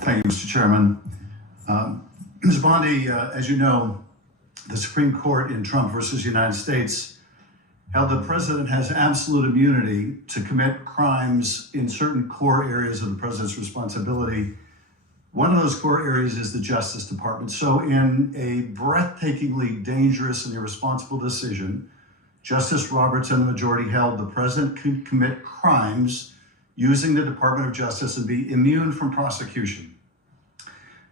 Thank you, Mr. Chairman. Ms. Bondi, as you know, the Supreme Court in Trump versus United States held the president has absolute immunity to commit crimes in certain core areas of the president's responsibility. One of those core areas is the Justice Department. So in a breathtakingly dangerous and irresponsible decision, Justice Roberts and the majority held the president could commit crimes using the Department of Justice and be immune from prosecution.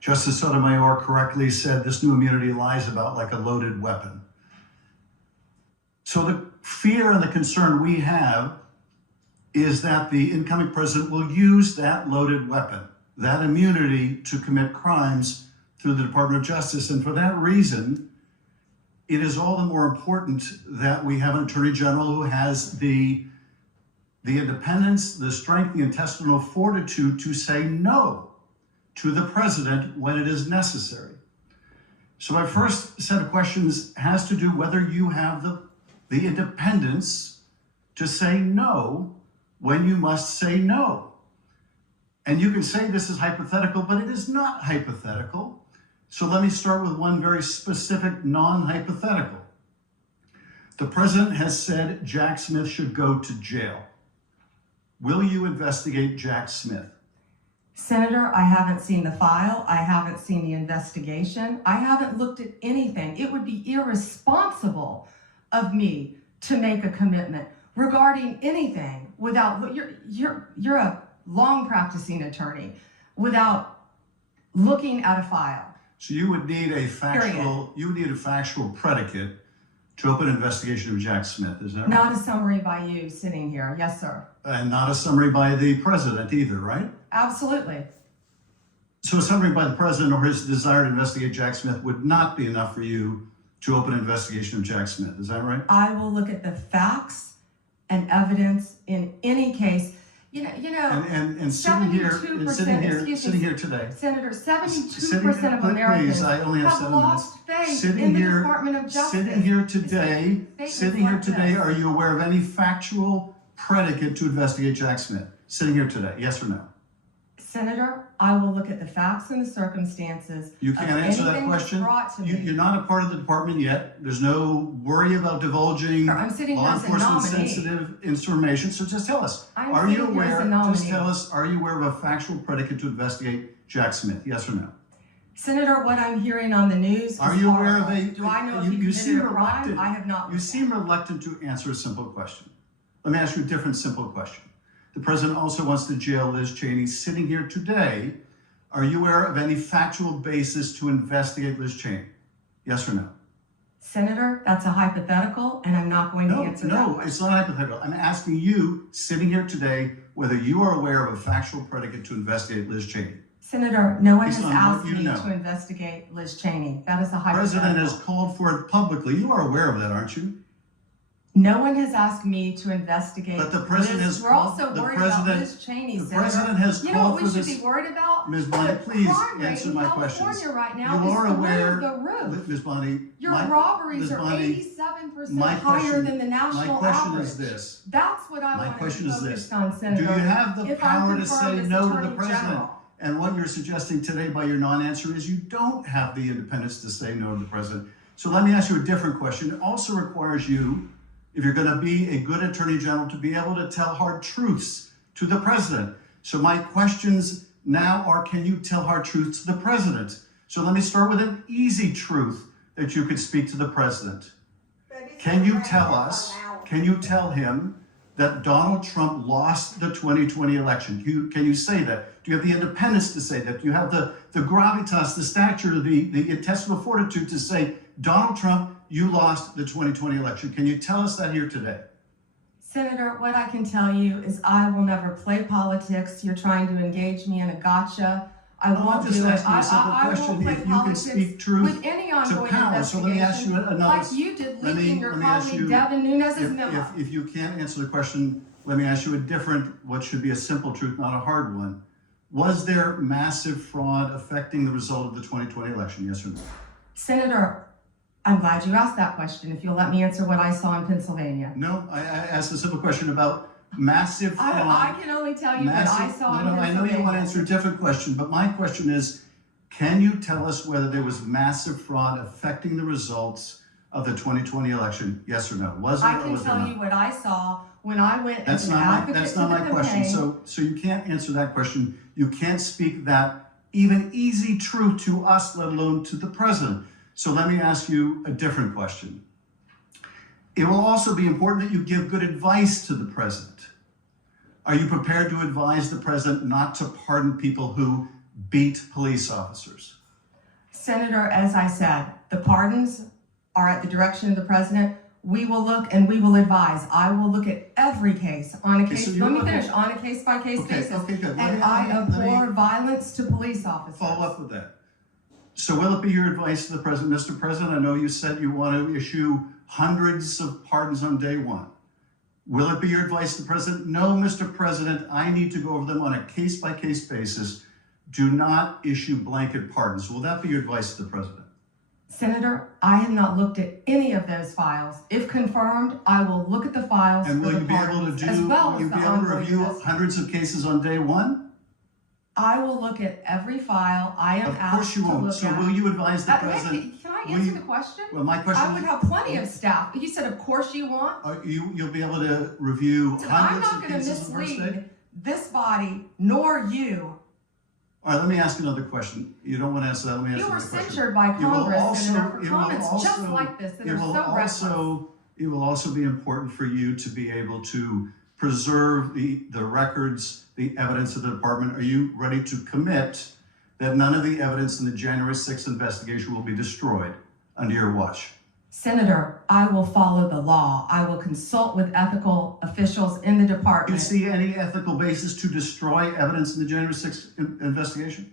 Justice Sotomayor correctly said this new immunity lies about like a loaded weapon. So the fear and the concern we have is that the incoming president will use that loaded weapon, that immunity, to commit crimes through the Department of Justice. And for that reason, it is all the more important that we have an attorney general who has the independence, the strength, the intestinal fortitude to say no to the president when it is necessary. So my first set of questions has to do whether you have the independence to say no when you must say no. And you can say this is hypothetical, but it is not hypothetical. So let me start with one very specific non-hypothetical. The president has said Jack Smith should go to jail. Will you investigate Jack Smith? Senator, I haven't seen the file. I haven't seen the investigation. I haven't looked at anything. It would be irresponsible of me to make a commitment regarding anything without, you're a long practicing attorney, without looking at a file. So you would need a factual predicate to open an investigation of Jack Smith, is that right? Not a summary by you sitting here. Yes, sir. And not a summary by the president either, right? Absolutely. So a summary by the president or his desire to investigate Jack Smith would not be enough for you to open an investigation of Jack Smith, is that right? I will look at the facts and evidence in any case. And sitting here today, Senator, 72% of Americans have lost faith in the Department of Justice. Sitting here today, are you aware of any factual predicate to investigate Jack Smith? Sitting here today, yes or no? Senator, I will look at the facts and the circumstances. You can't answer that question. You're not a part of the department yet. There's no worry about divulging law enforcement sensitive information. So just tell us, are you aware of a factual predicate to investigate Jack Smith? Yes or no? Senator, what I'm hearing on the news are you aware of a, do I know if you committed a crime? I have not. You seem reluctant to answer a simple question. Let me ask you a different simple question. The president also wants to jail Liz Cheney. Sitting here today, are you aware of any factual basis to investigate Liz Cheney? Yes or no? Senator, that's a hypothetical, and I'm not going to answer that question. No, it's not hypothetical. I'm asking you, sitting here today, whether you are aware of a factual predicate to investigate Liz Cheney. Senator, no one has asked me to investigate Liz Cheney. That is a hypothetical. The president has called for it publicly. You are aware of that, aren't you? No one has asked me to investigate. But the president has. We're also worried about Liz Cheney. The president has called for this. You know what we should be worried about? Ms. Bondi, please answer my questions. California right now you are is aware, the roof. Ms. Bondi, your robberies are 87% higher than the national average. My question is this. That's what I want to focus on, Senator. Do you have the power to say no to the president? And what you're suggesting today by your non-answer is you don't have the independence to say no to the president. So let me ask you a different question. It also requires you, if you're going to be a good attorney general, to be able to tell hard truths to the president. So my questions now are, can you tell hard truths to the president? So let me start with an easy truth that you could speak to the president. Can you tell him that Donald Trump lost the 2020 election? Can you say that? Do you have the independence to say that? Do you have the gravitas, the stature, the intestinal fortitude to say, Donald Trump, you lost the 2020 election? Can you tell us that here today? Senator, what I can tell you is I will never play politics. You're trying to engage me in a gotcha. I won't do it. I won't play politics with any ongoing investigation. So let me ask you another. Like you did leaking your colleague Devin Nunes's memo. If you can't answer the question, let me ask you a different, what should be a simple truth, not a hard one. Was there massive fraud affecting the result of the 2020 election, yes or no? Senator, I'm glad you asked that question. If you'll let me answer what I saw in Pennsylvania. No, I asked a simple question about massive fraud. I can only tell you what I saw in No, I know you want to answer a different question, but my question is, can you tell us whether there was massive fraud affecting the results of the 2020 election? Yes or no? Was there I or can was there tell not? you what I saw when I went That's as an not my, advocate that's to not the my question. campaign. So you can't answer that question. You can't speak that even easy truth to us, let alone to the president. So let me ask you a different question. It will also be important that you give good advice to the president. Are you prepared to advise the president not to pardon people who beat police officers? Senator, as I said, the pardons are at the direction of the president. We will look and we will advise. I will look at every case on a Okay, case, so let me finish, on a case-by-case basis. Okay, good. And I abhor violence to police officers. Follow up with that. So will it be your advice to the president, Mr. President, I know you said you want to issue hundreds of pardons on day one. Will it be your advice to the president? No, Mr. President, I need to go over them on a case-by-case basis. Do not issue blanket pardons. Will that be your advice to the president? Senator, I have not looked at any of those files. If confirmed, I will look at the files And for will the you be able to pardons, do, as well will as you the be able to ongoing review investigation. hundreds of cases on day one? I will look at every file I am Of course asked you to won't. look So at. will you advise the president? Can I will answer you- the question? Well, my question I would is, have plenty of staff. You said, of course you want. you'll be able to review I'm hundreds not of going to cases the first day? mislead this body nor you. All right, let me ask another question. You don't want to answer that. Let me ask You were another question. censured by It will Congress, also- Senator, for it will comments just also- like this that It are will so reckless. it will also be important for you to be able to preserve the records, the evidence of the department. Are you ready to commit that none of the evidence in the January 6th investigation will be destroyed under your watch? Senator, I will follow the law. I will consult with ethical officials in the Do you department. see any ethical basis to destroy evidence in the January 6th investigation?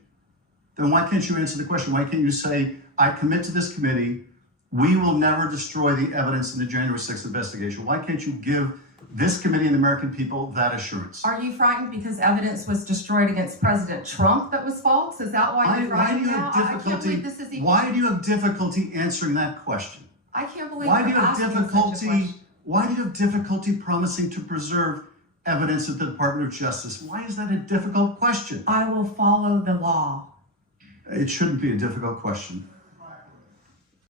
Then why can't you answer the question? Why can't you say, I commit to this committee, we will never destroy the evidence in the January 6th investigation? Why can't you give this committee and the American people that assurance? Are you frightened because evidence was destroyed against President Trump that was false? Is that why you're Why do frightened you now? have I can't difficulty? believe this is even. Why do you have difficulty answering that question? I can't believe Why do you're you have asking such a difficulty? question. Why do you have difficulty promising to preserve evidence at the Department of Justice? Why is that a difficult question? I will follow the law. It shouldn't be a difficult question.